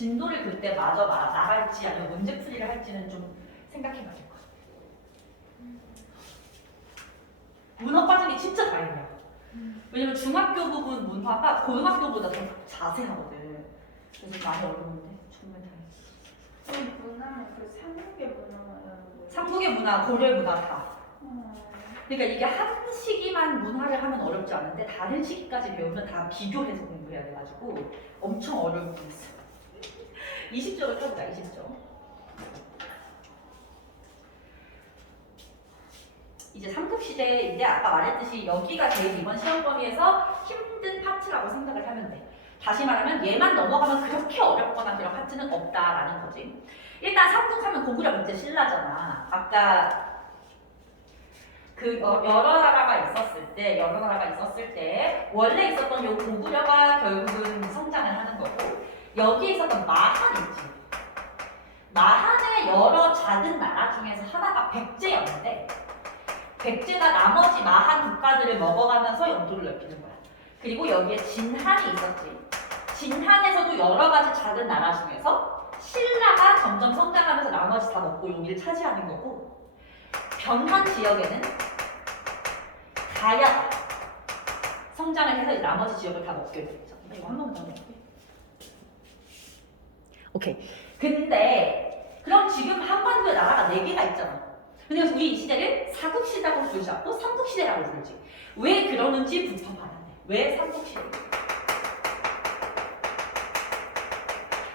진도를 그때 마저 나갈지 아니면 문제풀이를 할지는 좀 생각해봐야 될 것 같아요. 문화 빠진 게 진짜 다행이야. 왜냐면 중학교 부분 문화가 고등학교보다 더 자세하거든. 그래서 많이 어려운데 정말 다행이야. 문화는 그 삼국의 문화라는 삼국의 문화, 고려의 문화 다. 그러니까 이게 한 시기만 문화를 하면 어렵지 않은데 다른 시기까지 배우면 다 비교해서 공부해야 돼가지고 엄청 어려운 게 있어. 20점을 펴보자. 20점. 이제 삼국시대인데 아까 말했듯이 여기가 제일 이번 시험 범위에서 힘든 파트라고 생각을 하면 돼. 다시 말하면 얘만 넘어가면 그렇게 어렵거나 그런 파트는 없다라는 거지. 일단 삼국하면 고구려 백제 신라잖아. 아까 그 여러 나라가 있었을 때 원래 있었던 요 고구려가 결국은 성장을 하는 거고 여기에 있었던 마한이 있지. 마한의 여러 작은 나라 중에서 하나가 백제였는데 백제가 나머지 마한 국가들을 먹어가면서 영토를 넓히는 거야. 그리고 여기에 진한이 있었지. 진한에서도 여러 가지 작은 나라 중에서 신라가 점점 성장하면서 나머지 다 먹고 여기를 차지하는 거고 변한 지역에는 가야가 성장을 해서 나머지 지역을 다 먹게 되죠. 이거 한 번만 더 넣을게. 오케이. 근데 그럼 지금 한반도에 나라가 4개가 있잖아. 근데 우리 이 시대를 사국시대라고 부르지 않고 삼국시대라고 부르지. 왜 그러는지부터 봐야 돼. 왜 삼국시대?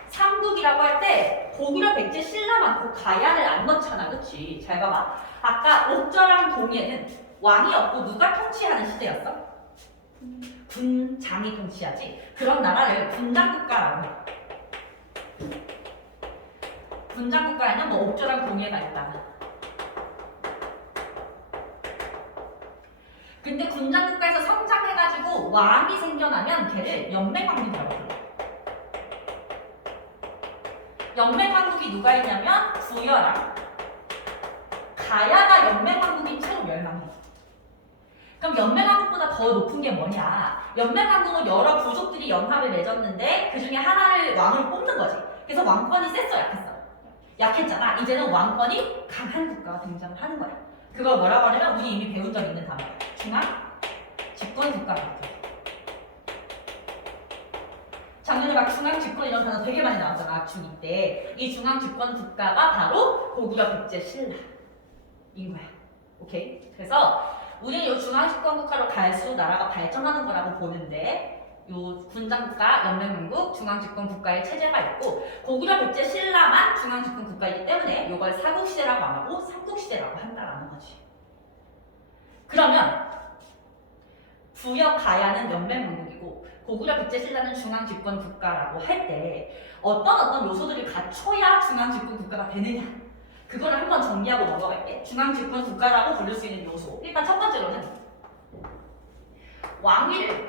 삼국이라고 할 때 고구려, 백제, 신라 많고 가야를 안 넣잖아. 그치? 잘 봐봐. 아까 옥저랑 동해는 왕이 없고 누가 통치하는 시대였어? 군장이 통치하지. 그런 나라를 군장국가라고 해. 군장국가에는 뭐 옥저랑 동해가 있다. 근데 군장국가에서 성장해가지고 왕이 생겨나면 걔를 연맹왕국이라고 불러. 연맹왕국이 누가 있냐면 구여랑 가야가 연맹왕국인 채로 멸망해. 그럼 연맹왕국보다 더 높은 게 뭐냐? 연맹왕국은 여러 부족들이 연합을 맺었는데 그 중에 하나를 왕을 뽑는 거지. 그래서 왕권이 셌어, 약했어? 약했잖아. 이제는 왕권이 강한 국가가 등장하는 거야. 그걸 뭐라고 하냐면 우리 이미 배운 적 있는 단어. 중앙 집권 국가라고 해. 작년에 막 중앙 집권 이런 단어 되게 많이 나왔잖아. 중2 때. 이 중앙 집권 국가가 바로 고구려, 백제, 신라인 거야. 오케이? 그래서 우리는 이 중앙 집권 국가로 갈수록 나라가 발전하는 거라고 보는데 요 군장국가, 연맹왕국, 중앙집권 국가의 체제가 있고 고구려, 백제, 신라만 중앙집권 국가이기 때문에 이걸 사국시대라고 안 하고 삼국시대라고 한다라는 거지. 그러면 부여, 가야는 연맹왕국이고 고구려, 백제, 신라는 중앙집권 국가라고 할 때 어떤 요소들을 갖춰야 중앙집권 국가가 되느냐 그거를 한번 정리하고 넘어갈게. 중앙집권 국가라고 부를 수 있는 요소. 일단 첫 번째로는 왕위를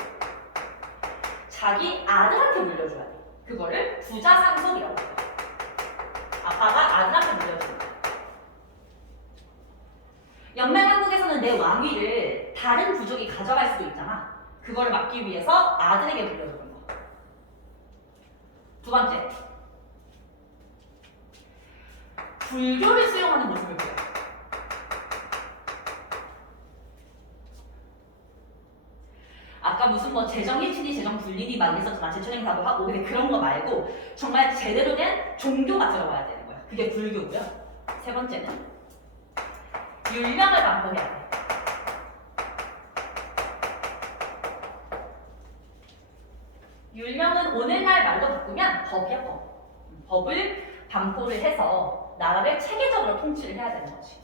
자기 아들한테 물려줘야 돼. 그거를 부자상속이라고 해요. 아빠가 아들한테 물려주는 거야. 연맹왕국에서는 내 왕위를 다른 부족이 가져갈 수도 있잖아. 그거를 막기 위해서 아들에게 물려주는 거. 두 번째, 불교를 수용하는 모습을 보여. 아까 무슨 뭐 재정 1친이 재정 불린이 막 있었잖아. 제천행사도 하고. 근데 그런 거 말고 정말 제대로 된 종교가 들어가야 되는 거야. 그게 불교고요. 세 번째는 율령을 반복해야 돼. 율령은 오늘날 말로 바꾸면 법이야, 법. 법을 반포를 해서 나라를 체계적으로 통치를 해야 되는 거지.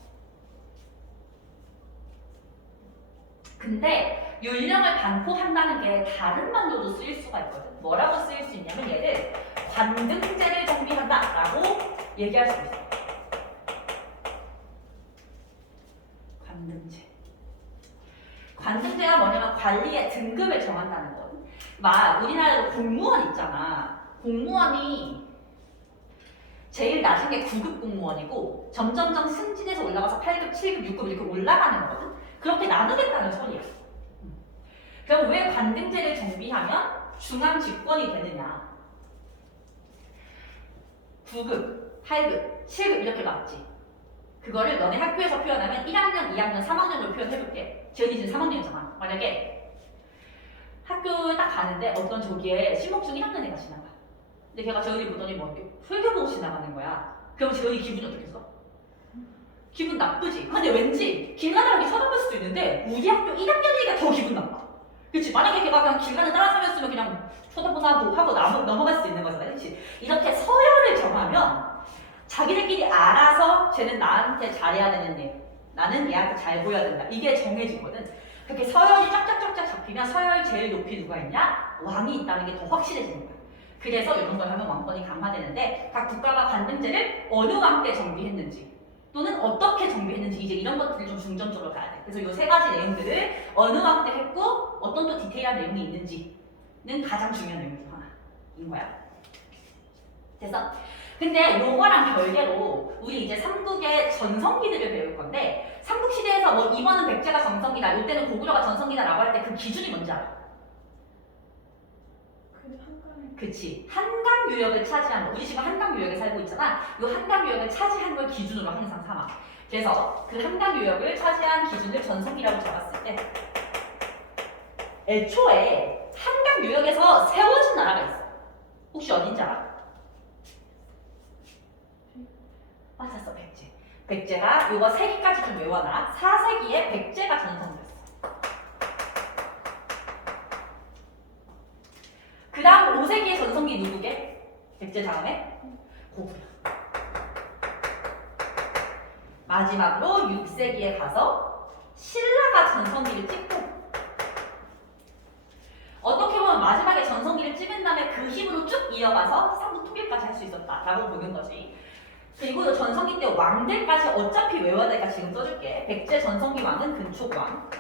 근데 율령을 반포한다는 게 다른 말로도 쓰일 수가 있거든. 뭐라고 쓰일 수 있냐면 얘를 관등제를 정비한다라고 얘기할 수 있어. 관등제. 관등제가 뭐냐면 관리의 등급을 정한다는 거. 막 우리나라에도 공무원 있잖아. 공무원이 제일 낮은 게 9급 공무원이고 점점점 승진해서 올라가서 8급, 7급, 6급 이렇게 올라가는 거거든. 그렇게 나누겠다는 소리야. 그럼 왜 관등제를 정비하면 중앙 집권이 되느냐? 9급, 8급, 7급 이렇게 나왔지. 그거를 너네 학교에서 표현하면 1학년, 2학년, 3학년으로 표현해볼게. 지연이 지금 3학년이잖아. 만약에 학교 딱 가는데 어떤 조기에 신목중 1학년 애가 지나가. 근데 걔가 지연이 보더니 뭐 훌겨보고 지나가는 거야. 그럼 지연이 기분이 어떻겠어? 기분 나쁘지? 근데 왠지 길 가다가 쳐다볼 수도 있는데 우리 학교 1학년이니까 더 기분 나빠. 그치? 만약에 걔가 그냥 길 가는 따라다녔으면 그냥 쳐다보나 뭐 하고 넘어갈 수 있는 거잖아. 그치? 이렇게 서열을 정하면 자기들끼리 알아서 쟤는 나한테 잘해야 되는데 나는 얘한테 잘 보여야 된다. 이게 정해지거든. 그렇게 서열이 쫙쫙쫙쫙 잡히면 서열 제일 높이 누가 있냐? 왕이 있다는 게 더 확실해지는 거야. 그래서 이런 걸 하면 왕권이 강화되는데 각 국가가 관등제를 어느 왕 때 정비했는지 또는 어떻게 정비했는지 이제 이런 것들을 좀 중점적으로 가야 돼. 그래서 이 세 가지 내용들을 어느 왕 때 했고 어떤 또 디테일한 내용이 있는지는 가장 중요한 내용 중 하나인 거야. 그래서 근데 요거랑 별개로 우리 이제 삼국의 전성기들을 배울 건데 삼국시대에서 뭐 이번은 백제가 전성기다 이때는 고구려가 전성기다라고 할 때 그 기준이 뭔지 알아? 그 한강에 그치. 한강 유역을 차지한 거. 우리 지금 한강 유역에 살고 있잖아. 이 한강 유역을 차지한 걸 기준으로 항상 삼아. 그래서 그 한강 유역을 차지한 기준을 전성기라고 잡았을 때 애초에 한강 유역에서 세워진 나라가 있어. 혹시 어딘지 알아? 맞았어, 백제. 백제가 요거 3기까지 좀 외워놔. 4세기에 백제가 전성기였어. 그 다음 5세기의 전성기 누구게? 백제 다음에 고구려. 마지막으로 6세기에 가서 신라가 전성기를 찍고 어떻게 보면 마지막에 전성기를 찍은 다음에 그 힘으로 쭉 이어가서 삼국 통일까지 할 수 있었다라고 보는 거지. 그리고 전성기 때 왕들까지 어차피 외워야 되니까 지금 써줄게. 백제 전성기 왕은 근촉왕.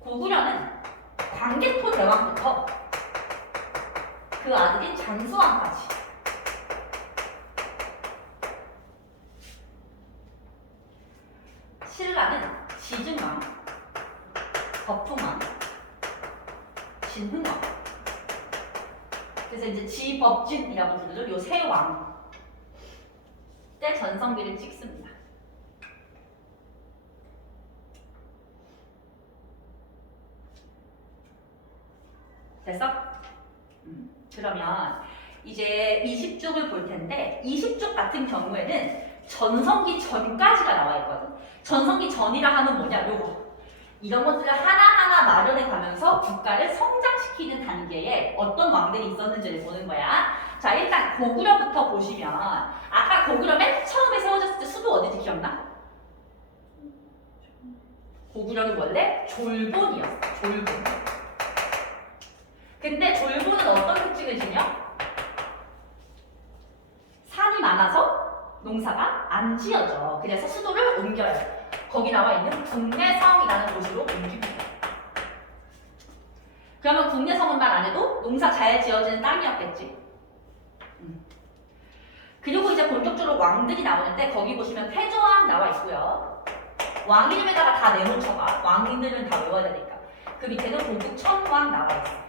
고구려는 광개토 대왕부터 그 아들인 장수왕까지. 신라는 지증왕, 법풍왕, 진흥왕. 그래서 이제 지법진이라고 부르는 요 세 왕 때 전성기를 찍습니다. 됐어? 그러면 이제 20쪽을 볼 텐데 20쪽 같은 경우에는 전성기 전까지가 나와 있거든. 전성기 전이라 하면 뭐냐? 요거. 이런 것들을 하나하나 마련해 가면서 국가를 성장시키는 단계에 어떤 왕들이 있었는지를 보는 거야. 자, 일단 고구려부터 보시면 아까 고구려 맨 처음에 세워졌을 때 수도 어디지 기억나? 고구려는 원래 졸본이었어. 졸본. 근데 졸본은 어떤 특징을 지녀? 산이 많아서 농사가 안 지어져. 그래서 수도를 옮겨요. 거기 나와 있는 국내성이라는 곳으로 옮깁니다. 그러면 국내성은 말 안 해도 농사 잘 지어지는 땅이었겠지. 그리고 이제 본격적으로 왕들이 나오는데 거기 보시면 태조왕 나와 있고요. 왕 이름에다가 다 내놓쳐봐. 왕들은 다 외워야 되니까. 그 밑에는 고국천왕 나와 있어.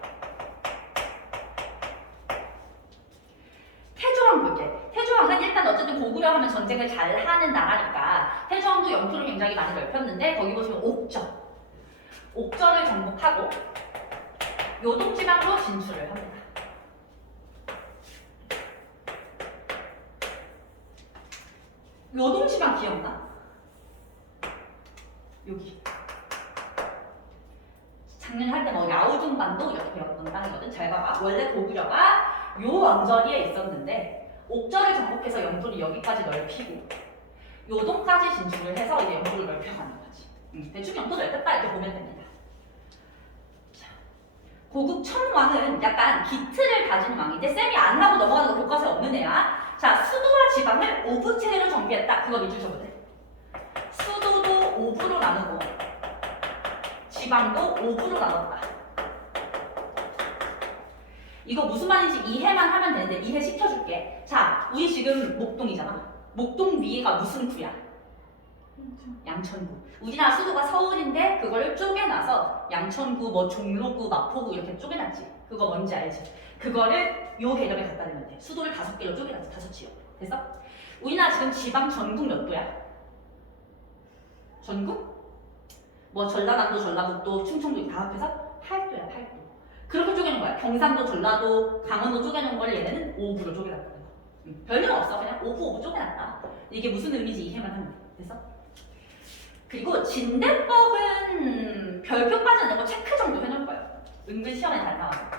태조왕 볼게. 태조왕은 일단 어쨌든 고구려 하면 전쟁을 잘 하는 나라니까 태조왕도 영토를 굉장히 많이 넓혔는데 거기 보시면 옥저를 정복하고 요동지방으로 진출을 합니다. 요동지방 기억나? 여기 작년에 할 때 뭐 야오둥반도 이렇게 배웠던 땅이거든. 잘 봐봐. 원래 고구려가 요 언저리에 있었는데 옥저를 정복해서 영토를 여기까지 넓히고 요동까지 진출을 해서 이제 영토를 넓혀가는 거지. 대충 영토 넓혔다 이렇게 보면 됩니다. 자, 고국 천왕은 약간 기틀을 가진 왕인데 쌤이 안 하고 넘어가는 거 교과서에 없는 애야. 자, 수도와 지방을 오부 체계로 정비했다. 그거 밑줄 쳐보세요. 수도도 오부로 나누고 지방도 오부로 나눴다. 이거 무슨 말인지 이해만 하면 되는데 이해 시켜줄게. 자, 우리 지금 목동이잖아. 목동 위에가 무슨 구야? 양천구. 우리나라 수도가 서울인데 그거를 쪼개놔서 양천구, 뭐 종로구, 마포구 이렇게 쪼개놨지. 그거 뭔지 알지? 그거를 요 개념에 갖다 대면 돼. 수도를 5개로 쪼개놨지. 5지역. 됐어? 우리나라 지금 지방 전국 몇 도야? 전국? 뭐 전라남도, 전라북도, 충청도 다 합해서 8도야. 8도. 그렇게 쪼개는 거야. 경상도, 전라도, 강원도 쪼개는 걸 얘네는 5구로 쪼개놨다는 거. 별일 없어. 그냥 5구 쪼개놨다. 이게 무슨 의미인지 이해만 하면 돼. 됐어? 그리고 진대법은 별표까지 안 내고 체크 정도 해놓을 거예요. 은근 시험에 잘 나와요.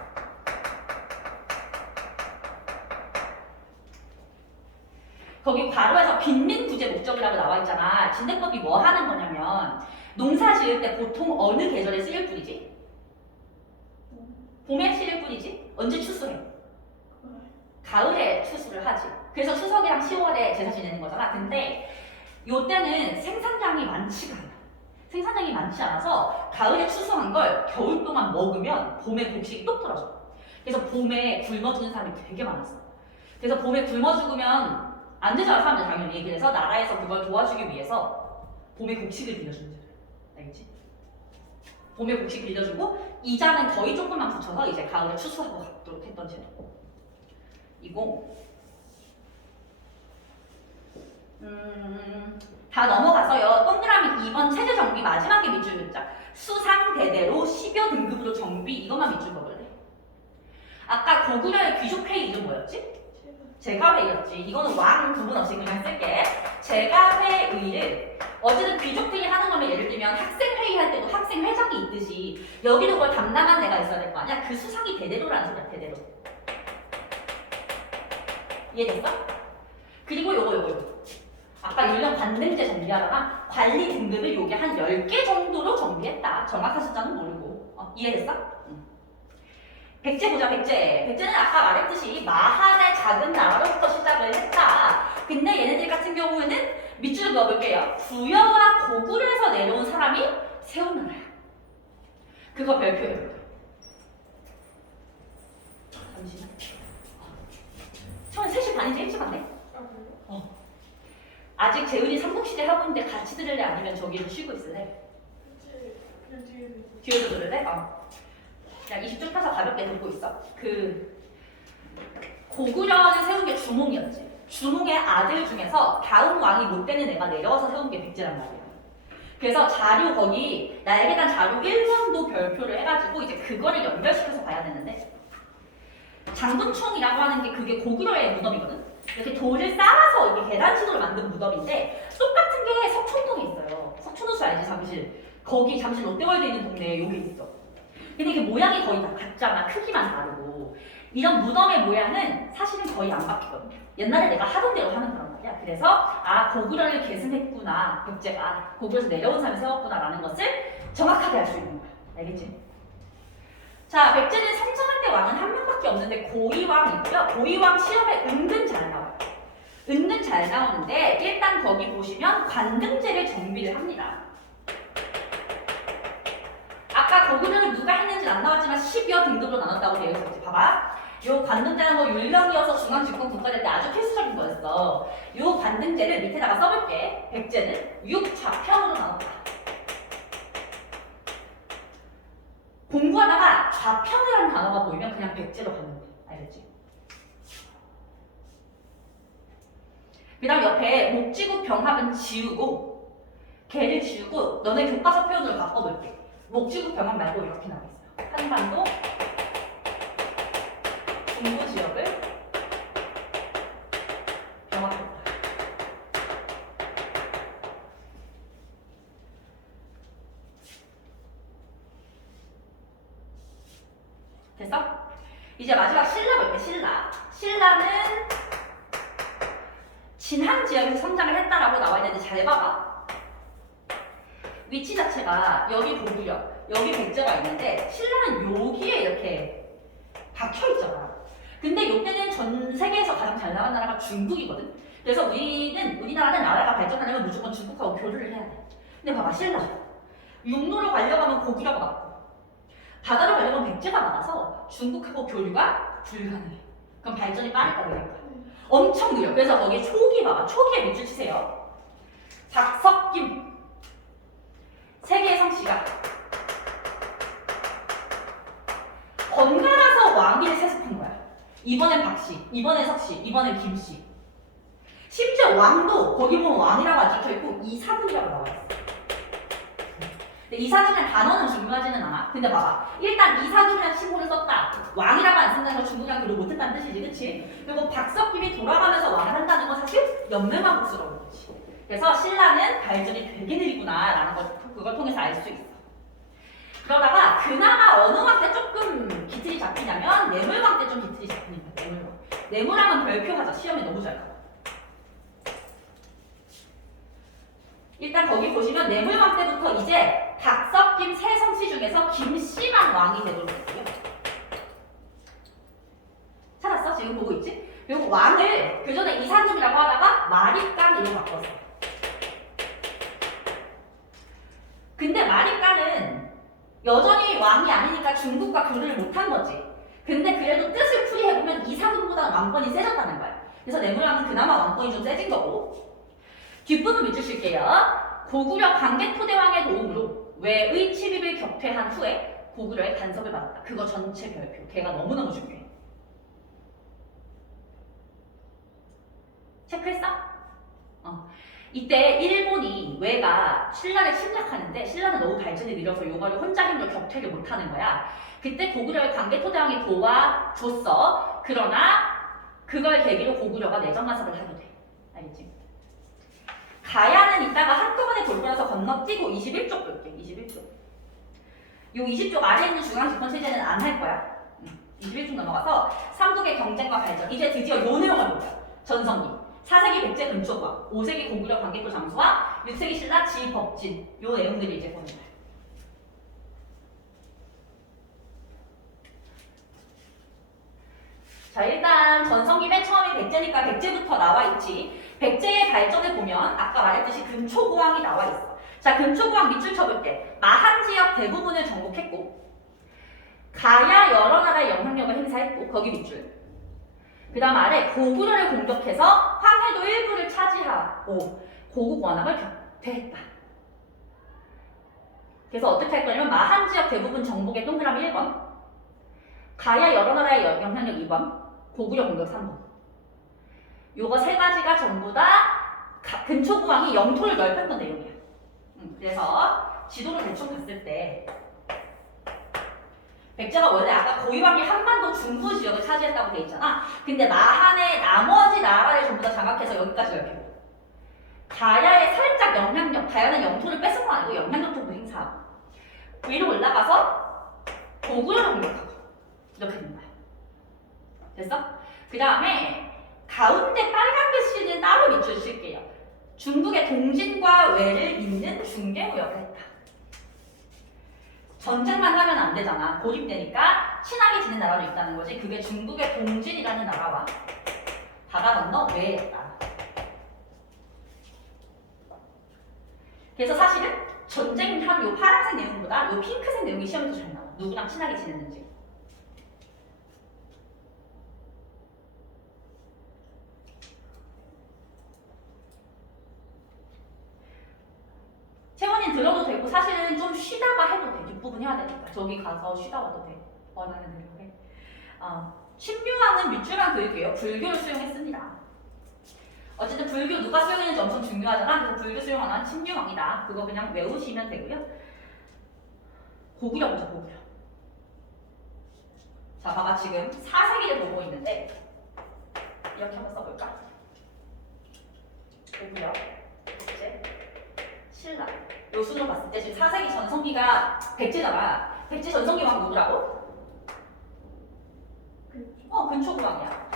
거기 괄호에서 빈민구제 목적이라고 나와 있잖아. 진대법이 뭐 하는 거냐면 농사 지을 때 보통 어느 계절에 쓰일 뿌리지? 봄에 쓰일 뿌리지? 언제 추수해? 가을에 추수를 하지. 그래서 추석이랑 10월에 제사 지내는 거잖아. 근데 요때는 생산량이 많지가 않아. 생산량이 많지 않아서 가을에 추수한 걸 겨울 동안 먹으면 봄에 곡식이 뚝 떨어져. 그래서 봄에 굶어 죽는 사람이 되게 많았어. 그래서 봄에 굶어 죽으면 안 되잖아, 사람들 당연히. 그래서 나라에서 그걸 도와주기 위해서 봄에 곡식을 빌려주는 거야. 알겠지? 봄에 곡식 빌려주고 이자는 거의 조금만 붙여서 이제 가을에 추수하고 가도록 했던 제도. 이거 다 넘어가서요. 동그라미 2번 체제 정비 마지막에 밑줄 글자. 수상 대대로 10여 등급으로 정비 이것만 밑줄 그어볼래? 아까 고구려의 귀족회의 이름 뭐였지? 제가회의였지. 이거는 왕 구분 없이 그냥 쓸게. 제가회의를 어쨌든 귀족들이 하는 거면 예를 들면 학생회의 할 때도 학생회장이 있듯이 여기도 그걸 담당한 애가 있어야 될 거 아니야? 그 수상이 대대로라는 소리야. 대대로. 이해됐어? 그리고 요거 아까 유령 관등제 정비하다가 관리 등급을 요게 한 10개 정도로 정비했다. 정확한 숫자는 모르고. 이해됐어? 백제 보자. 백제는 아까 말했듯이 마한의 작은 나라로부터 시작을 했다. 근데 얘네들 같은 경우에는 밑줄을 그어볼게요. 부여와 고구려에서 내려온 사람이 세운 나라야. 그거 별표예요. 잠시만. 처음에 3시 반이지 일찍 왔네? 아직 재은이 삼국시대 하고 있는데 같이 들을래? 아니면 저기서 쉬고 있을래? 뒤에서 들을래? 그냥 20초 펴서 가볍게 듣고 있어. 고구려를 세운 게 주몽이었지. 주몽의 아들 중에서 다음 왕이 못 되는 애가 내려와서 세운 게 백제란 말이야. 그래서 자료 거기 날개단 자료 1번도 별표를 해가지고 이제 그거를 연결시켜서 봐야 되는데 장군총이라고 하는 게 그게 고구려의 무덤이거든. 이렇게 돌을 쌓아서 이렇게 계단식으로 만든 무덤인데 똑같은 게 석촌동에 있어요. 석촌호수 알지? 잠실. 거기 잠실 롯데월드 있는 동네에 여기 있어. 근데 이게 모양이 거의 다 같잖아. 크기만 다르고. 이런 무덤의 모양은 사실은 거의 안 바뀌거든. 옛날에 내가 하던 대로 하는 거란 말이야. 그래서 고구려를 계승했구나. 백제가 고구려에서 내려온 사람이 세웠구나라는 것을 정확하게 알 수 있는 거야. 알겠지? 자, 백제는 성장할 때 왕은 한 명밖에 없는데 고이왕이 있고요. 고이왕 시험에 은근 잘 나와요. 은근 잘 나오는데 일단 거기 보시면 관등제를 정비를 합니다. 아까 고구려를 누가 했는지 안 나왔지만 10여 등급으로 나눴다고 되어 있었지. 봐봐. 요 관등제는 뭐 율령이어서 중앙집권 국가될 때 아주 필수적인 거였어. 요 관등제를 밑에다가 써볼게. 백제는 6좌평으로 나눴다. 공부하다가 좌평이라는 단어가 보이면 그냥 백제로 가면 돼. 알겠지? 그 다음 옆에 목지국 병합은 지우고 개를 지우고 너네 교과서 표현으로 바꿔볼게. 목지국 병합 말고 이렇게 나와 있어요. 한반도 중부 지역을 병합했다. 됐어? 이제 마지막 신라 볼게. 신라는 진한 지역에서 성장을 했다라고 나와 있는데 잘 봐봐. 위치 자체가 여기 고구려, 여기 백제가 있는데 신라는 여기에 이렇게 박혀 있잖아. 근데 이때는 전 세계에서 가장 잘 나간 나라가 중국이거든. 그래서 우리나라는 나라가 발전하려면 무조건 중국하고 교류를 해야 돼. 근데 봐봐, 신라. 육로로 가려면 고구려가 맞고 바다로 가려면 백제가 많아서 중국하고 교류가 불가능해. 그럼 발전이 빠르다고 해야 할까? 엄청 느려. 그래서 거기 초기 봐봐. 초기에 밑줄 치세요. 박석김. 세 개의 성씨가 번갈아서 왕위를 세습한 거야. 이번엔 박씨, 이번엔 석씨, 이번엔 김씨. 심지어 왕도 거기 보면 왕이라고 안 적혀있고 이사금이라고 나와있어. 근데 이사금이라는 단어는 중요하지는 않아. 근데 봐봐. 일단 이사금이라는 신호를 썼다. 왕이라고 안 쓴다는 건 중국이랑 교류 못했다는 뜻이지, 그치? 그리고 박석김이 돌아가면서 왕을 한다는 건 사실 연맹왕국스러운 거지. 그래서 신라는 발전이 되게 느리구나라는 걸 그걸 통해서 알 수 있어. 그러다가 그나마 어느 왕 때 조금 기틀이 잡히냐면 뇌물왕 때 좀 기틀이 잡히는 거야. 뇌물왕. 뇌물왕은 별표하자. 시험에 너무 잘 나와. 일단 거기 보시면 뇌물왕 때부터 이제 박석김 세 성씨 중에서 김씨만 왕이 되도록 했고요. 찾았어? 지금 보고 있지? 그리고 왕을 그전에 이사금이라고 하다가 마립간으로 바꿨어. 근데 마립간은 여전히 왕이 아니니까 중국과 교류를 못한 거지. 근데 그래도 뜻을 풀이해보면 이사금보다는 왕권이 세졌다는 거야. 그래서 뇌물왕은 그나마 왕권이 좀 세진 거고. 뒷부분 밑줄 칠게요. 고구려 광개토대왕의 도움으로 외의 침입을 격퇴한 후에 고구려의 간섭을 받았다. 그거 전체 별표. 걔가 너무너무 중요해. 체크했어? 이때 일본이 왜가 신라를 침략하는데 신라는 너무 발전이 느려서 요거를 혼자 힘으로 격퇴를 못하는 거야. 그때 고구려의 광개토대왕이 도와줬어. 그러나 그걸 계기로 고구려가 내정 간섭을 하게 돼. 알겠지? 가야는 이따가 한꺼번에 돌면서 건너뛰고 21쪽 볼게. 21쪽. 요 20쪽 아래에 있는 중앙집권 체제는 안 할 거야. 21쪽 넘어가서 삼국의 경쟁과 발전. 이제 드디어 요 내용을 볼 거야. 전성기. 4세기 백제 금초과, 5세기 고구려 광개토 장수와 6세기 신라 지법진. 요 내용들이 이제 보는 거야. 자, 일단 전성기 맨 처음이 백제니까 백제부터 나와 있지. 백제의 발전을 보면 아까 말했듯이 금초고왕이 나와 있어. 자, 금초고왕 밑줄 쳐볼게. 마한 지역 대부분을 정복했고 가야 여러 나라의 영향력을 행사했고 거기 밑줄. 그 다음 아래 고구려를 공격해서 황해도 일부를 차지하고 고국 원함을 격퇴했다. 그래서 어떻게 할 거냐면 마한 지역 대부분 정복의 동그라미 1번, 가야 여러 나라의 영향력 2번, 고구려 공격 3번. 요거 세 가지가 전부 다 금초고왕이 영토를 넓혔던 내용이야. 그래서 지도를 대충 봤을 때 백제가 원래 아까 고위왕이 한반도 중부 지역을 차지했다고 돼 있잖아. 근데 마한의 나머지 나라를 전부 다 장악해서 여기까지 넓히고 가야의 살짝 영향력, 가야는 영토를 뺏은 건 아니고 영향력도 행사하고 위로 올라가서 고구려를 공격하고 이렇게 된 거야. 됐어? 그 다음에 가운데 빨간 글씨는 따로 밑줄 칠게요. 중국의 동진과 외를 잇는 중개무역을 했다. 전쟁만 하면 안 되잖아. 고립되니까 친하게 지낸 나라도 있다는 거지. 그게 중국의 동진이라는 나라와 바다 건너 외했다. 그래서 사실은 전쟁한 요 파란색 내용보다 요 핑크색 내용이 시험에서 잘 나와. 누구랑 친하게 지냈는지. 채원이 들어도 되고 사실은 좀 쉬다가 해도 돼. 뒷부분 해야 되니까. 저기 가서 쉬다 와도 돼. 원하는 대로 해. 신묘왕은 밑줄만 그릴게요. 불교를 수용했습니다. 어쨌든 불교 누가 수용했는지 엄청 중요하잖아. 그래서 불교 수용하는 신묘왕이다. 그거 그냥 외우시면 되고요. 고구려 보자, 고구려. 자, 봐봐. 지금 4세기를 보고 있는데 이렇게 한번 써볼까? 고구려, 백제, 신라. 요 순으로 봤을 때 지금 4세기 전성기가 백제잖아. 백제 전성기 왕 누구라고? 근초고왕이야.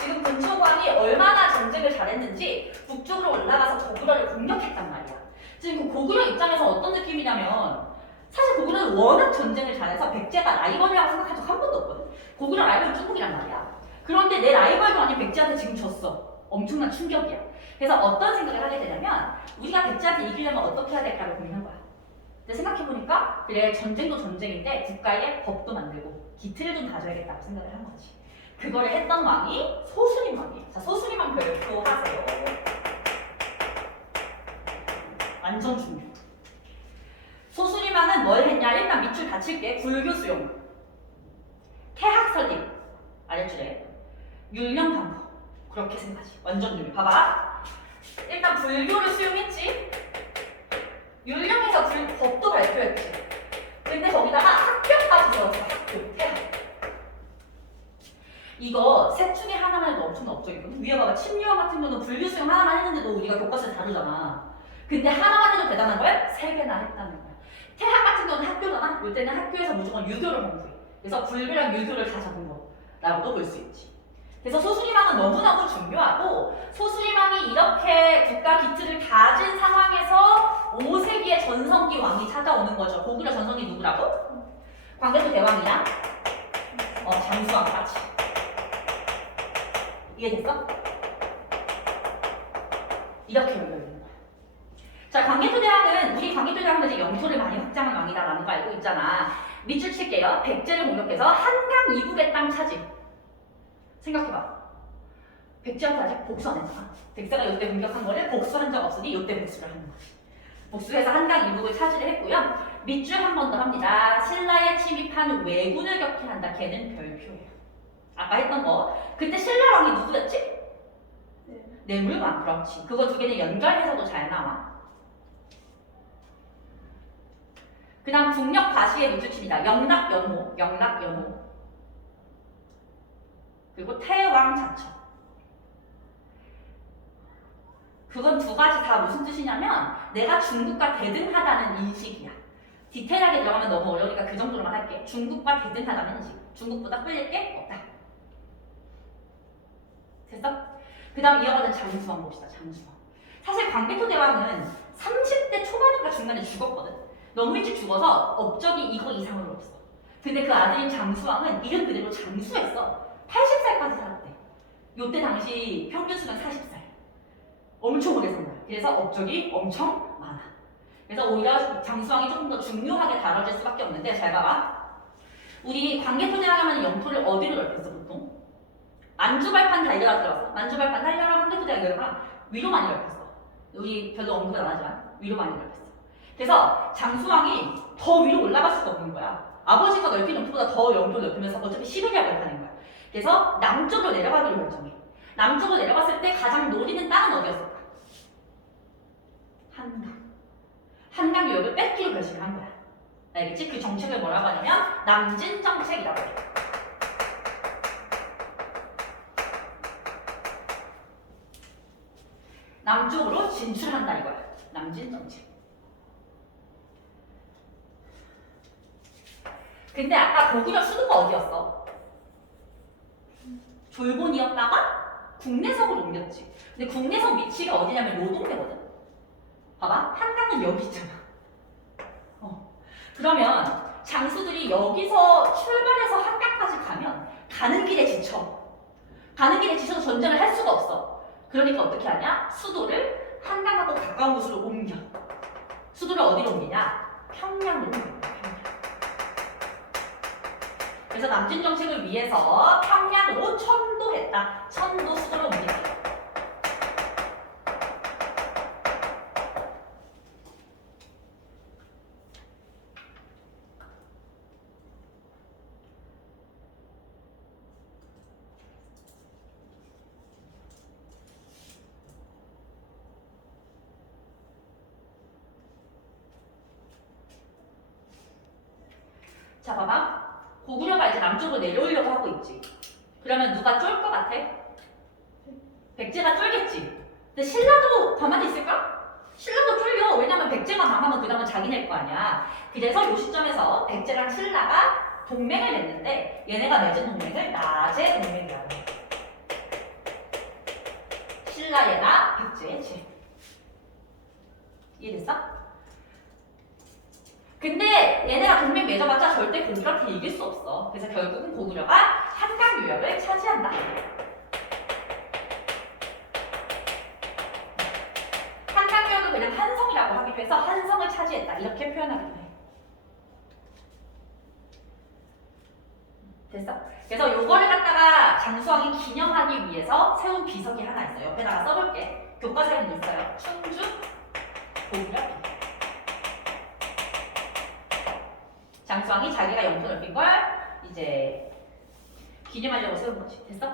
지금 근초고왕이 얼마나 전쟁을 잘했는지 북쪽으로 올라가서 고구려를 공격했단 말이야. 지금 그 고구려 입장에서 어떤 느낌이냐면 사실 고구려는 워낙 전쟁을 잘해서 백제가 라이벌이라고 생각한 적 한 번도 없거든. 고구려 라이벌은 중국이란 말이야. 그런데 내 라이벌도 아닌 백제한테 지금 졌어. 엄청난 충격이야. 그래서 어떤 생각을 하게 되냐면 우리가 백제한테 이기려면 어떻게 해야 될까를 고민한 거야. 근데 생각해보니까 그래 전쟁도 전쟁인데 국가에 법도 만들고 기틀을 좀 다져야겠다고 생각을 한 거지. 그거를 했던 왕이 소수림 왕이에요. 자, 소수림 왕 별표하세요. 완전 중요해. 소수리망은 뭘 했냐? 일단 밑줄 닫힐게. 불교 수용, 태학 설립, 아랫줄에 율령 방법. 그렇게 생각하지. 완전 율. 봐봐. 일단 불교를 수용했지. 율령에서 법도 발표했지. 근데 거기다가 학교까지 들었어. 학교, 태학. 이거 셋 중에 하나만 해도 엄청 업적이거든. 위에 봐봐. 침유학 같은 경우는 불교 수용 하나만 했는데도 우리가 교과서를 다루잖아. 근데 하나만 해도 대단한 거야? 3개나 했다는 거야. 태학 같은 경우는 학교잖아. 이때는 학교에서 무조건 유교를 공부해. 그래서 불교랑 유교를 다 적은 거라고도 볼 수 있지. 그래서 소수리망은 너무너무 중요하고, 소수리망이 이렇게 국가 기틀을 가진 상황에서 5세기의 전성기 왕이 찾아오는 거죠. 고구려 전성기 누구라고? 광개토 대왕이랑 장수왕 같이. 이해됐어? 이렇게 열려있는 거야. 자, 광개토 대왕은, 우리 광개토 대왕은 이제 영토를 많이 확장한 왕이다라는 거 알고 있잖아. 밑줄 칠게요. 백제를 공격해서 한강 이북의 땅 차지. 생각해봐. 백제한테 아직 복수 안 했잖아. 백제가 이때 공격한 거를 복수한 적 없으니 이때 복수를 하는 거지. 복수해서 한강 이북을 차지를 했고요. 밑줄 한 번 더 합니다. 신라에 침입한 왜군을 격퇴한다. 걔는 별표예요. 아까 했던 거. 그때 신라 왕이 누구였지? 네. 뇌물왕. 그렇지. 그거 두 개는 연결해서도 잘 나와. 그 다음 국력 과시의 밑줄 칩니다. 영락연호. 영락연호. 그리고 태왕자처. 그건 두 가지 다 무슨 뜻이냐면 내가 중국과 대등하다는 인식이야. 디테일하게 들어가면 너무 어려우니까 그 정도로만 할게. 중국과 대등하다는 인식. 중국보다 끌릴 게 없다. 됐어? 그 다음 이어가는 장수왕 봅시다. 장수왕. 사실 광개토 대왕은 30대 초반인가 중간에 죽었거든. 너무 일찍 죽어서 업적이 이거 이상으로 없어. 근데 그 아들인 장수왕은 이름 그대로 장수했어. 80살까지 살았대. 요때 당시 평균 수명 40살. 엄청 오래 산 거야. 그래서 업적이 엄청 많아. 그래서 오히려 장수왕이 조금 더 중요하게 다뤄질 수밖에 없는데, 잘 봐봐. 우리 광개토 대왕하면 영토를 어디로 넓혔어 보통? 만주발판 달려라 들어왔어. 만주발판 달려라 광개토 대왕이랑 위로 많이 넓혔어. 우리 별로 언급은 안 하지만 위로 많이 넓혔어. 그래서 장수왕이 더 위로 올라갈 수가 없는 거야. 아버지가 넓힌 영토보다 더 영토를 넓히면서 어차피 시베리아를 가는 거야. 그래서 남쪽으로 내려가기로 결정해. 남쪽으로 내려갔을 때 가장 노리는 땅은 어디였을까? 한강. 한강 유역을 뺏기로 결심한 거야. 알겠지? 그 정책을 뭐라고 하냐면 남진 정책이라고 해. 남쪽으로 진출한다 이거야. 남진 정책. 근데 아까 고구려 수도가 어디였어? 졸본이었다가 국내성으로 옮겼지. 근데 국내성 위치가 어디냐면 노동대거든. 봐봐. 한강은 여기 있잖아. 그러면 장수들이 여기서 출발해서 한강까지 가면 가는 길에 지쳐. 가는 길에 지쳐서 전쟁을 할 수가 없어. 그러니까 어떻게 하냐? 수도를 한강하고 가까운 곳으로 옮겨. 수도를 어디로 옮기냐? 평양으로 옮겨. 그래서 남진 정책을 위해서 평양으로 천도했다. 천도 수도로 옮겼다. 자, 봐봐. 고구려가 이제 남쪽으로 내려오려고 하고 있지. 그러면 누가 쫄 것 같아? 백제가 쫄겠지. 근데 신라도 가만히 있을까? 신라도 쫄려. 왜냐면 백제가 망하면 그 다음은 자기네일 거 아니야. 그래서 이 시점에서 백제랑 신라가 동맹을 맺는데 얘네가 맺은 동맹을 나제 동맹이라고 해. 신라의 나, 백제의 제. 이해됐어? 근데 얘네가 동맹 맺어봤자 절대 고구려한테 이길 수 없어. 그래서 결국은 고구려가 한강 유역을 차지한다. 한강 유역을 그냥 한성이라고 하기도 해서 한성을 차지했다. 이렇게 표현하기도 해. 됐어? 그래서 요거를 갖다가 장수왕이 기념하기 위해서 세운 비석이 하나 있어요. 옆에다가 써볼게. 교과서에는 있어요. 충주 고구려 비석. 장수왕이 자기가 영토 넓힌 걸 이제 기념하려고 세운 거지. 됐어?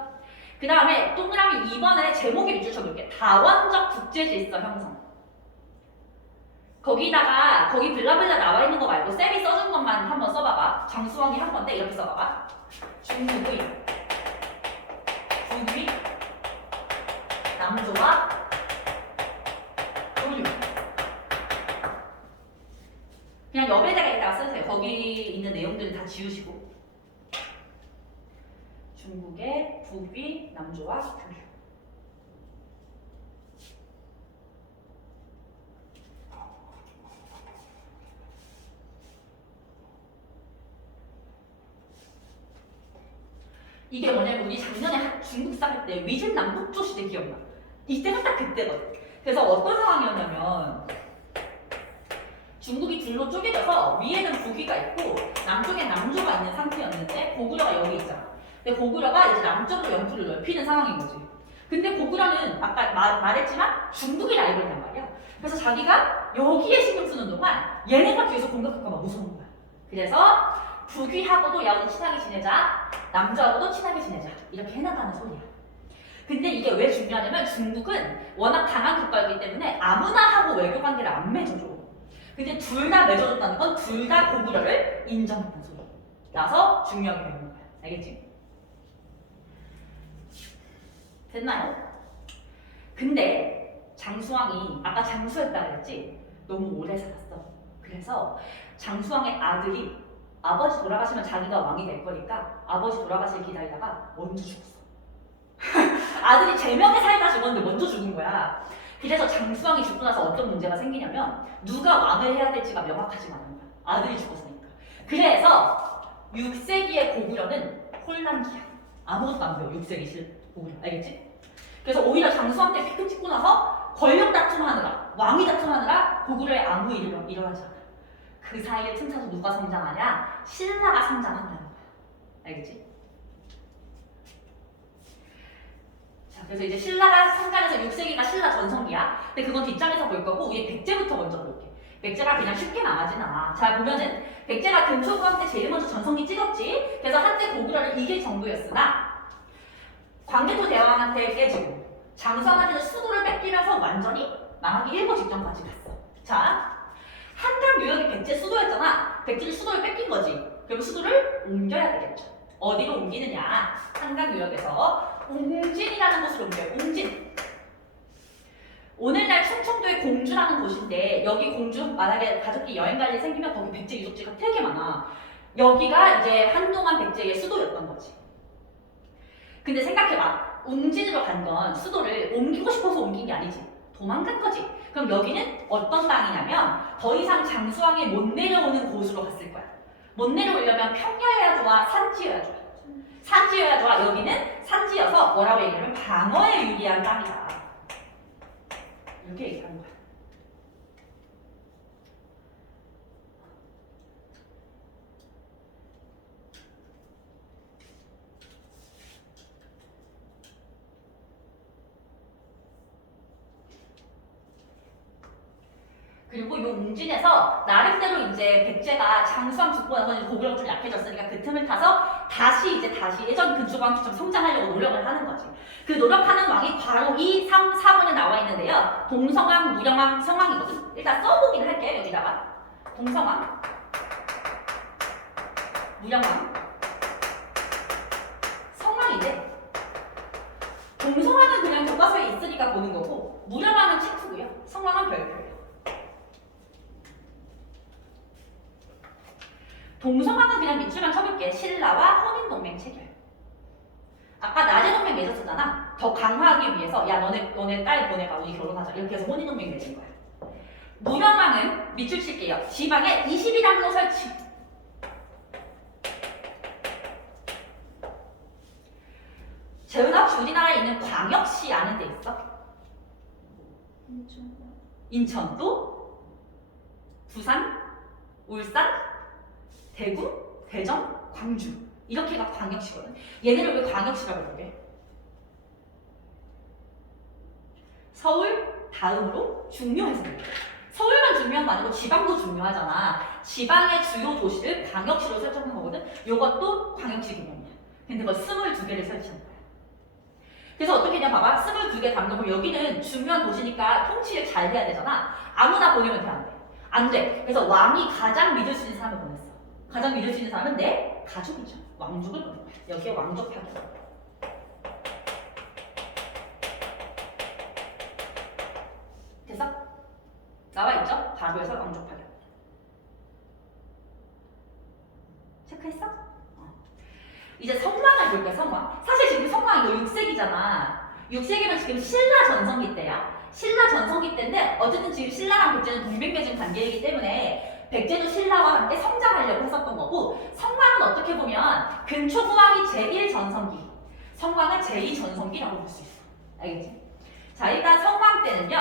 그 다음에 동그라미 2번에 제목에 밑줄 쳐볼게. 다원적 국제질서 형성. 거기다가 거기 블라블라 나와 있는 거 말고 쌤이 써준 것만 한번 써봐봐. 장수왕이 한 건데 이렇게 써봐봐. 중국의 북위 남조와 교류. 그냥 옆에다가 쓰세요. 거기 있는 내용들은 다 지우시고. 중국의 북위 남조와 교류. 이게 뭐냐면 우리 작년에 중국 쌀 때 위진 남북조 시대 기억나? 이때가 딱 그때거든. 그래서 어떤 상황이었냐면 중국이 둘로 쪼개져서 위에는 북위가 있고 남쪽에 남조가 있는 상태였는데 고구려가 여기 있잖아. 근데 고구려가 이제 남쪽으로 영토를 넓히는 상황인 거지. 근데 고구려는 아까 말했지만 중국이 라이벌이란 말이야. 그래서 자기가 여기에 신경 쓰는 동안 얘네가 뒤에서 공격할까 봐 무서운 거야. 그래서 북위하고도 야 우리 친하게 지내자, 남조하고도 친하게 지내자 이렇게 해나가는 소리야. 근데 이게 왜 중요하냐면 중국은 워낙 강한 국가이기 때문에 아무나 하고 외교 관계를 안 맺어줘. 근데 둘 다 맺어줬다는 건 둘 다 고구려를 인정했다는 소리라서 중요하게 되는 거야. 알겠지? 됐나요? 근데 장수왕이 아까 장수했다 그랬지? 너무 오래 살았어. 그래서 장수왕의 아들이 아버지 돌아가시면 자기가 왕이 될 거니까 아버지 돌아가실 기다리다가 먼저 죽었어. 아들이 제명에 살다 죽었는데 먼저 죽은 거야. 그래서 장수왕이 죽고 나서 어떤 문제가 생기냐면 누가 왕을 해야 될지가 명확하지가 않은 거야. 아들이 죽었으니까. 그래서 6세기의 고구려는 혼란기야. 아무것도 안 배워. 6세기 고구려. 알겠지? 그래서 오히려 장수왕 때 피크 찍고 나서 권력 다툼하느라 왕위 다툼하느라 고구려에 아무 일이 일어나지 않아. 그 사이에 틈타서 누가 성장하냐? 신라가 성장한다는 거야. 알겠지? 자, 그래서 이제 신라가 성장해서 6세기가 신라 전성기야. 근데 그건 뒷장에서 볼 거고 우리 백제부터 먼저 볼게. 백제가 그냥 쉽게 나가진 않아. 자, 보면은 백제가 금초고왕 때 제일 먼저 전성기 찍었지. 그래서 한때 고구려를 이길 정도였으나 광개토 대왕한테 깨지고 장수왕한테는 수도를 뺏기면서 완전히 망하기 일보 직전까지 갔어. 자, 한강 유역이 백제 수도였잖아. 백제는 수도를 뺏긴 거지. 그럼 수도를 옮겨야 되겠죠. 어디로 옮기느냐? 한강 유역에서 웅진이라는 곳으로 옮겨요. 웅진. 오늘날 충청도의 공주라는 곳인데 여기 공주 만약에 가족끼리 여행 갈 일 생기면 거기 백제 유적지가 되게 많아. 여기가 이제 한동안 백제의 수도였던 거지. 근데 생각해봐. 웅진으로 간 건 수도를 옮기고 싶어서 옮긴 게 아니지. 도망간 거지. 그럼 여기는 어떤 땅이냐면 더 이상 장수왕이 못 내려오는 곳으로 갔을 거야. 못 내려오려면 평야여야 좋아, 산지여야 좋아. 산지여야 좋아. 여기는 산지여서 뭐라고 얘기하면 방어에 유리한 땅이다. 이렇게 얘기하는 거야. 그리고 이 웅진에서 나름대로 이제 백제가 장수왕 죽고 나서 이제 고구려가 좀 약해졌으니까 그 틈을 타서 다시 예전 금초광처럼 성장하려고 노력을 하는 거지. 그 노력하는 왕이 바로 2, 3, 4번에 나와 있는데요. 동성왕, 무령왕, 성왕이거든. 일단 써보긴 할게 여기다가. 동성왕, 무령왕, 성왕인데 동성왕은 그냥 교과서에 있으니까 보는 거고 무령왕은 체크고요. 성왕은 별표예요. 동성왕은 그냥 밑줄만 쳐볼게. 신라와 혼인동맹 체결. 아까 낮에 동맹 맺었었잖아. 더 강화하기 위해서 야 너네 딸 보내봐. 우리 결혼하자. 이렇게 해서 혼인동맹 맺은 거야. 무령왕은 밑줄 칠게요. 지방에 21항로 설치. 재은아 혹시 우리나라에 있는 광역시 아는 데 있어? 인천도? 부산? 울산? 대구, 대전, 광주 이렇게가 광역시거든. 얘네를 왜 광역시라고 부르게? 서울 다음으로 중요해서 그래. 서울만 중요한 거 아니고 지방도 중요하잖아. 지방의 주요 도시를 광역시로 설정한 거거든. 요것도 광역시 기본이야. 근데 그걸 22개를 설치한 거야. 그래서 어떻게 했냐 봐봐. 22개 담는 거 여기는 중요한 도시니까 통치를 잘 해야 되잖아. 아무나 보내면 돼, 안 돼? 안 돼. 그래서 왕이 가장 믿을 수 있는 사람을 보냈어. 가장 믿을 수 있는 사람은 내 가족이죠. 왕족을 보낸 거야. 여기에 왕족 파견. 됐어? 나와 있죠? 바로에서 왕족 파견. 체크했어? 이제 성왕을 볼게, 성왕. 사실 지금 성왕 이거 6세기잖아. 6세기면 지금 신라 전성기 때야. 신라 전성기 때인데 어쨌든 지금 신라랑 백제는 동맹매진 관계이기 때문에 백제도 신라와 함께 성장하려고 했었던 거고, 성왕은 어떻게 보면 근초부왕이 제1전성기, 성왕은 제2전성기라고 볼 수 있어. 알겠지? 자, 일단 성왕 때는요.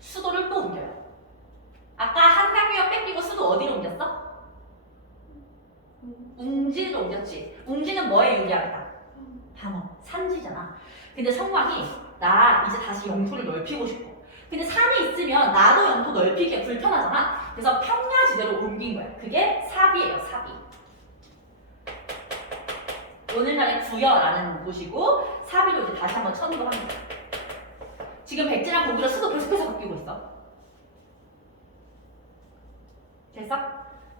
수도를 또 옮겨요. 아까 한강유역 뺏기고 수도 어디로 옮겼어? 웅지로 옮겼지. 웅지는 뭐에 유리하다? 방어, 산지잖아. 근데 성왕이 나 이제 다시 영토를 넓히고 싶어. 근데 산이 있으면 나도 영토 넓히기가 불편하잖아. 그래서 평야지대로 옮긴 거야. 그게 사비예요, 사비. 오늘날의 구여라는 곳이고 사비로 이제 다시 한번 천으로 합니다. 지금 백제랑 고구려 수도 계속해서 바뀌고 있어. 됐어?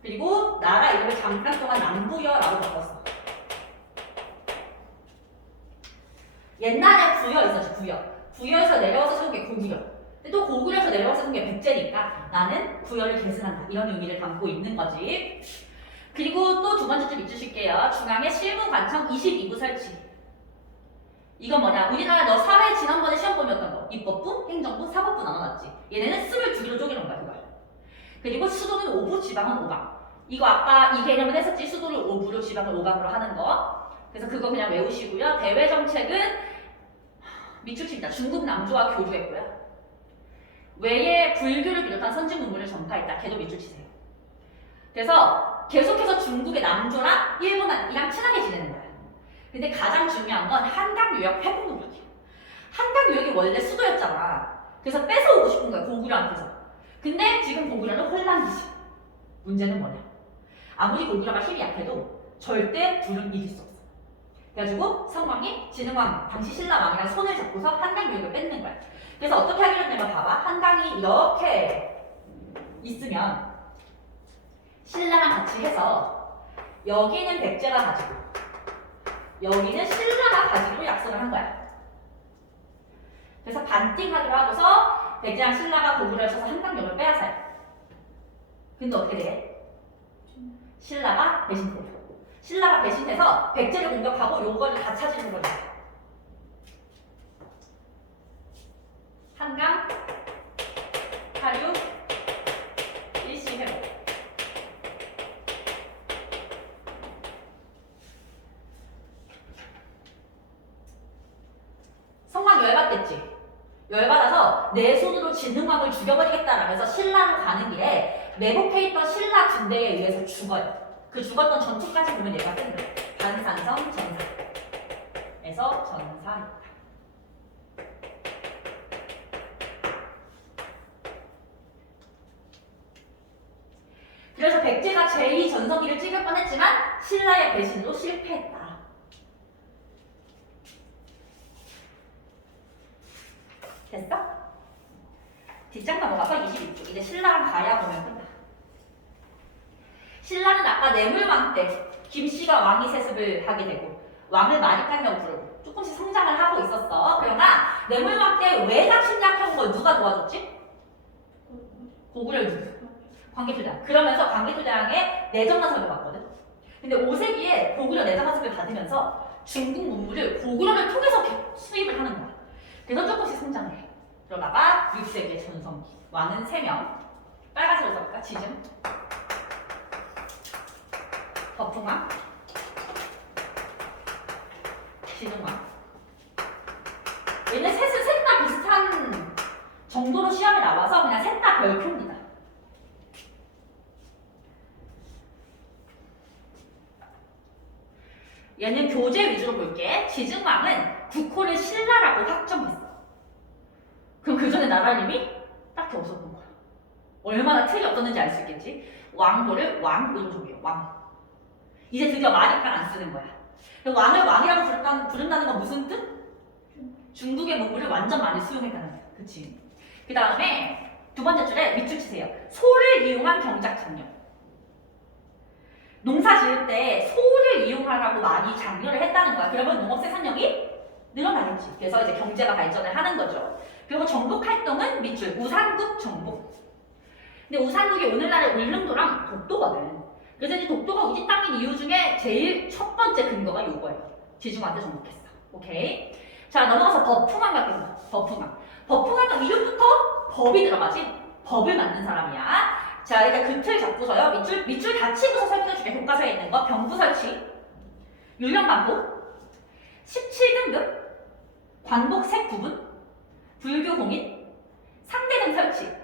그리고 나라 이름을 잠깐 동안 남부여라고 바꿨어. 옛날에 구여 있었지, 구여. 구여에서 내려와서 세운 게 고구려. 근데 또 고구려에서 내려와서 세운 게 백제니까 나는 구여를 계승한다. 이런 의미를 담고 있는 거지. 그리고 또 두 번째 좀 잊으실게요. 중앙에 실무관청 22부 설치. 이건 뭐냐? 우리나라 너 사회 지난번에 시험 보면 거. 입법부, 행정부, 사법부 나눠놨지. 얘네는 22개로 쪼개놓은 거야, 그걸. 그리고 수도는 5부, 지방은 5방. 이거 아까 이 개념을 했었지. 수도를 5부로, 지방을 5방으로 하는 거. 그래서 그거 그냥 외우시고요. 대외 정책은 밑줄칩니다. 중국 남조와 교류했고요. 외에 불교를 비롯한 선진 문물을 전파했다. 걔도 밑줄치세요. 그래서 계속해서 중국의 남조랑 일본이랑 친하게 지내는 거야. 근데 가장 중요한 건 한강유역 회복 노력이야. 한강유역이 원래 수도였잖아. 그래서 뺏어오고 싶은 거야, 고구려한테서. 근데 지금 고구려는 혼란기지. 문제는 뭐냐? 아무리 고구려가 힘이 약해도 절대 둘은 이길 수 없어. 그래가지고 성왕이 진흥왕, 당시 신라왕이랑 손을 잡고서 한강유역을 뺏는 거야. 그래서 어떻게 하기로 했냐면 봐봐. 한강이 이렇게 있으면 신라랑 같이 해서 여기는 백제가 가지고 여기는 신라가 가지기로 약속을 한 거야. 그래서 반띵하기로 하고서 백제랑 신라가 고구려를 쳐서 한강역을 빼앗아요. 근데 어떻게 돼? 신라가 배신돼요. 신라가 배신해서 백제를 공격하고 요거를 다 차지는 거죠. 한강, 하류, 일시회복. 성왕 열받겠지. 열받아서 내 손으로 진흥왕을 죽여버리겠다라면서 신라로 가는 길에 매복해 있던 신라 군대에 의해서 죽어요. 그 죽었던 전투까지 보면 얘가 뜬 거예요. 반산성 전사에서 전사입니다. 그래서 백제가 제2전성기를 찍을 뻔했지만 신라의 배신으로 실패했다. 됐어? 뒷장 넘어가서 22쪽. 이제 신라랑 가야 보면 끝나. 신라는 아까 내물왕 때 김씨가 왕위 세습을 하게 되고 왕을 마리칸이라고 부르고 조금씩 성장을 하고 있었어. 그러나 내물왕 때 외곽 침략해온 걸 누가 도와줬지? 고구려 누구? 광개토대왕. 그러면서 광개토대왕의 내정간섭을 받거든. 근데 5세기에 고구려 내정간섭을 받으면서 중국 문물을 고구려를 통해서 수입을 하는 거야. 그래서 조금씩 성장을 해. 그러다가 6세기의 전성기. 왕은 3명. 빨간색으로 써볼까? 지증, 덕풍왕, 지증왕. 얘네 셋은 셋 다 비슷한 정도로 시험에 나와서 그냥 셋 다 별표입니다. 얘는 교재 위주로 볼게. 지증왕은 국호를 신라라고 확정했어. 그럼 그 전에 나라 이름이 딱히 없었던 거야. 얼마나 틀이 없었는지 알 수 있겠지? 왕호를 왕으로 정해요. 왕. 이제 드디어 말이니까 안 쓰는 거야. 왕을 왕이라고 부른다는 건 무슨 뜻? 중국의 문물을 완전 많이 수용했다는 거야. 그치? 그 다음에 두 번째 줄에 밑줄 치세요. 소를 이용한 경작 장려. 농사 지을 때 소를 이용하라고 많이 장려를 했다는 거야. 그러면 농업 생산력이 늘어나겠지. 그래서 이제 경제가 발전을 하는 거죠. 그리고 정복 활동은 밑줄 우산국 정복. 근데 우산국이 오늘날의 울릉도랑 독도거든. 그래서 이제 독도가 우리 땅인 이유 중에 제일 첫 번째 근거가 요거예요. 지중한테 정복했어. 오케이. 자, 넘어가서 버풍왕 같은 버풍왕. 버풍왕은 이름부터 법이 들어가지. 법을 만든 사람이야. 자, 일단 그 틀 잡고서요. 밑줄 닫히고서 설명해줄게. 교과서에 있는 거. 병부 설치, 율령반포, 17등급, 관복색 구분, 불교 공인, 상대등 설치,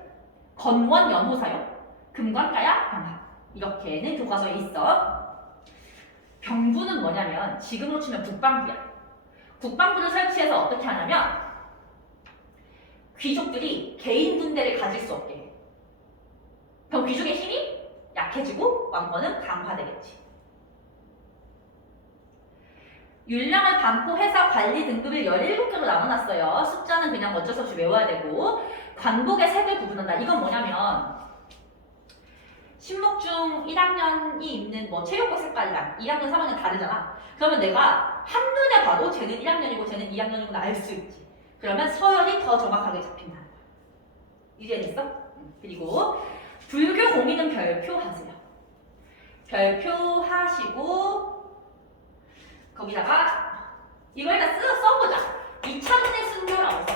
건원 연호 사용, 금관가야 병합. 이렇게는 교과서에 있어. 병부는 뭐냐면 지금으로 치면 국방부야. 국방부를 설치해서 어떻게 하냐면 귀족들이 개인 군대를 가질 수 없게 해. 그럼 귀족의 힘이 약해지고 왕권은 강화되겠지. 율령을 반포해서 관리 등급을 17개로 나눠놨어요. 숫자는 그냥 어쩔 수 없이 외워야 되고 관복의 색을 구분한다. 이건 뭐냐면 신목 중 1학년이 입는 뭐 체육복 색깔이랑 2학년, 3학년 다르잖아. 그러면 내가 한눈에 봐도 쟤는 1학년이고 쟤는 2학년이구나 알 수 있지. 그러면 서열이 더 정확하게 잡힌다는 거야. 이해됐어? 그리고 불교 공인은 별표하세요. 별표하시고 거기다가 이거 일단 써보자. 2차전의 순교라고 써.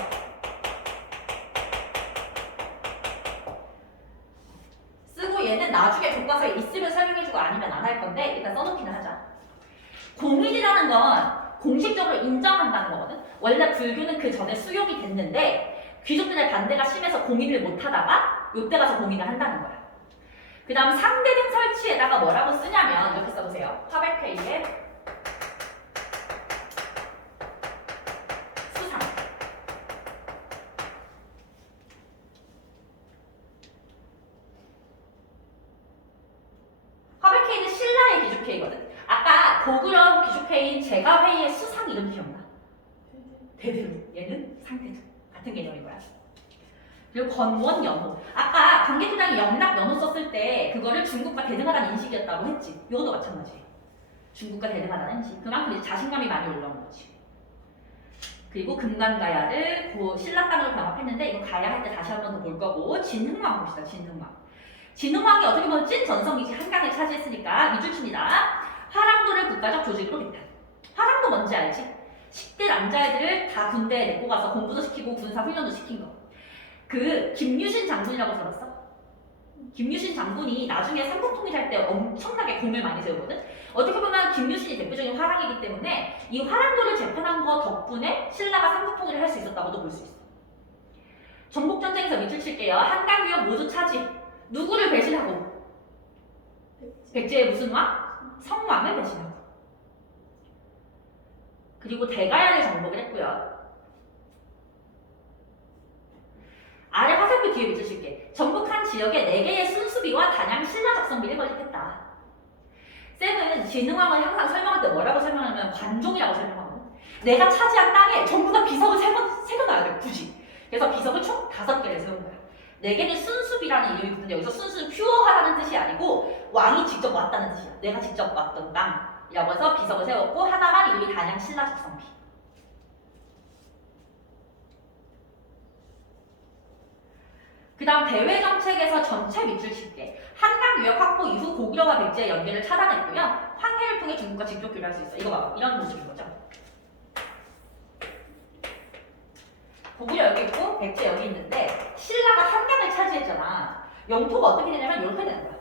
쓰고 얘는 나중에 교과서에 있으면 설명해주고 아니면 안 할 건데 일단 써놓기는 하자. 공인이라는 건 공식적으로 인정한다는 거거든. 원래 불교는 그 전에 수용이 됐는데 귀족들의 반대가 심해서 공인을 못하다가 요때 가서 공인을 한다는 거야. 그 다음 상대등 설치에다가 뭐라고 쓰냐면 이렇게 써보세요. 화백회의에 수상. 화백회의는 신라의 귀족회의거든. 아까 고구려 귀족회의인 제가회의의 수상 이름 기억나? 대대로. 얘는 상대등. 같은 개념인 거야. 그리고 건원 연호. 아까 관계투장이 영락 연호 썼을 때 그거를 중국과 대등하다는 인식이었다고 했지. 이것도 마찬가지. 중국과 대등하다는 인식. 그만큼 이제 자신감이 많이 올라온 거지. 그리고 금관가야를 신라 땅으로 병합했는데 이거 가야 할 때 다시 한 번 더 볼 거고 진흥왕 봅시다. 진흥왕. 진흥왕이 어떻게 보면 찐 전성이지. 한강을 차지했으니까 밑줄 칩니다. 화랑도를 국가적 조직으로 개편. 화랑도 뭔지 알지? 10대 남자애들을 다 군대에 데리고 가서 공부도 시키고 군사 훈련도 시킨 거. 그 김유신 장군이라고 들었어? 김유신 장군이 나중에 삼국통일할 때 엄청나게 공을 많이 세우거든? 어떻게 보면 김유신이 대표적인 화랑이기 때문에 이 화랑도를 재편한 거 덕분에 신라가 삼국통일을 할 수 있었다고도 볼 수 있어. 전복전쟁에서 밑줄 칠게요. 한강 위협 모두 차지. 누구를 배신하고? 백제의 무슨 왕? 성왕을 배신하고. 그리고 대가야를 정복을 했고요. 아래 화살표 뒤에 밑줄 칠게. 전복한 지역에 4개의 순수비와 단양 신라 작성비를 건립했다. 쌤은 진흥왕을 항상 설명할 때 뭐라고 설명하냐면 관종이라고 설명하거든. 내가 차지한 땅에 전부 다 비석을 새겨놔야 돼, 굳이. 그래서 비석을 총 5개를 세운 거야. 4개는 순수비라는 이름이 붙는데 여기서 순수는 퓨어하라는 뜻이 아니고 왕이 직접 왔다는 뜻이야. 내가 직접 왔던 땅이라고 해서 비석을 세웠고 하나만 이름이 단양 신라 작성비. 그 다음 대외 정책에서 전체 밑줄 칠게. 한강 유역 확보 이후 고구려와 백제의 연계를 차단했고요. 황해를 통해 중국과 직접 교류할 수 있어. 이거 봐봐. 이런 모습인 거죠. 고구려 여기 있고 백제 여기 있는데 신라가 한강을 차지했잖아. 영토가 어떻게 되냐면 이렇게 되는 거야.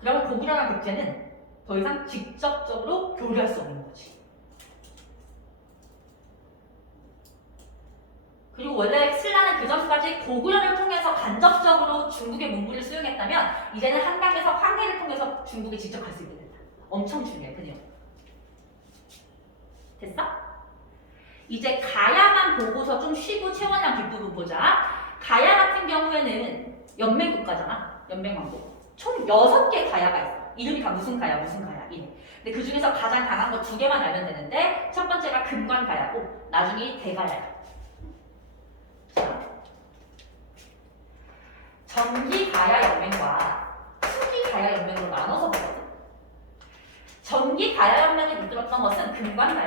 그러면 고구려랑 백제는 더 이상 직접적으로 교류할 수 없는 거지. 그리고 원래 신라는 그 전까지 고구려를 통해서 간접적으로 중국의 문물을 수용했다면 이제는 한강에서 황해를 통해서 중국에 직접 갈 수 있게 된다. 엄청 중요해, 그 내용. 됐어? 이제 가야만 보고서 좀 쉬고 채원이랑 뒷부분 보자. 가야 같은 경우에는 연맹 국가잖아. 연맹왕국. 총 6개 가야가 있어. 이름이 다 무슨 가야, 무슨 가야 이래. 근데 그 중에서 가장 강한 거 2개만 알면 되는데 첫 번째가 금관 가야고 나중에 대가야야. 자, 전기 가야 연맹과 후기 가야 연맹으로 나눠서 보거든. 전기 가야 연맹에 물들었던 것은 금관 가야.